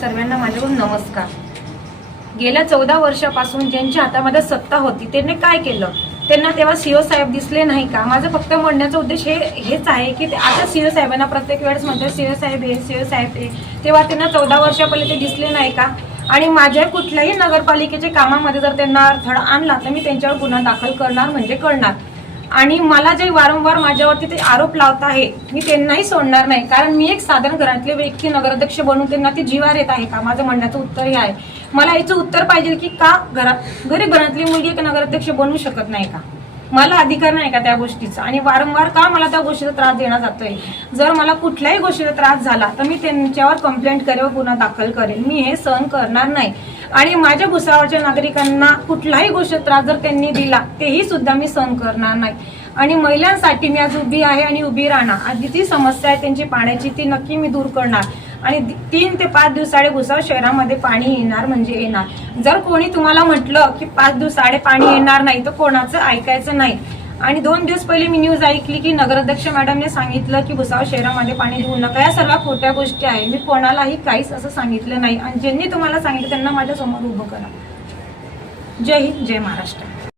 सर्वांना माझ्याकडून नमस्कार। गेल्या 14 वर्षापासून ज्यांच्या हातामध्ये सत्ता होती त्यांनी काय केलं? त्यांना तेव्हा सीओ साहेब दिसले नाही का? माझं फक्त म्हणण्याचा उद्देश हेच आहे की आता सीओ साहेबांना प्रत्येक वेळेस म्हणतात सीओ साहेब हे सीओ साहेब हे, तेव्हा त्यांना 14 वर्षापहिले ते दिसले नाही का? आणि माझ्या कुठल्याही नगरपालिकेच्या कामामध्ये जर त्यांना अडथळा आणला तर मी त्यांच्यावर गुन्हा दाखल करणार म्हणजे करणार। आणि मला जे वारंवार माझ्यावरती ते आरोप लावत आहे मी त्यांनाही सोडणार नाही, कारण मी एक साधारण घरातले व्यक्ती नगराध्यक्ष बनून त्यांना ती जिव्हार येत आहे का? माझं म्हणण्याचं उत्तर हे आहे। मला याचं उत्तर पाहिजे की का गरीब घरातली मुलगी एक नगराध्यक्ष बनवू शकत नाही का? मला अधिकार नाही का त्या गोष्टीचा? आणि वारंवार का मला त्या गोष्टीचा त्रास देण्यात जातोय? जर मला कुठल्याही गोष्टीचा त्रास झाला तर मी त्यांच्यावर कंप्लेंट करेन, गुन्हा दाखल करेन। मी हे सहन करणार नाही। आणि माझ्या भुसावळच्या नागरिकांना कुठलाही गोष्ट त्रास जर त्यांनी दिला तेही सुद्धा मी सहन करणार नाही। आणि महिलांसाठी मी आज उभी आहे आणि उभी राहणार। आज जी समस्या आहे त्यांची पाण्याची ती नक्की मी दूर करणार। आणि 3 ते 5 दिवसाआड भुसावळ शहरामध्ये पाणी येणार म्हणजे येणार। जर कोणी तुम्हाला म्हटलं की 5 दिवसाआड पाणी येणार नाही तर कोणाचं ऐकायचं नाही। आणि 2 दिवस पहिले मी न्यूज ऐकली की नगराध्यक्ष मॅडमने सांगितलं की भुसावळ शहरामध्ये पाणी देऊ नका। या सर्व खोट्या गोष्टी आहे। मी कोणालाही काहीच असं सांगितलं नाही। आणि ज्यांनी तुम्हाला सांगितलं त्यांना माझ्या समोर उभं करा। जय हिंद, जय महाराष्ट्र।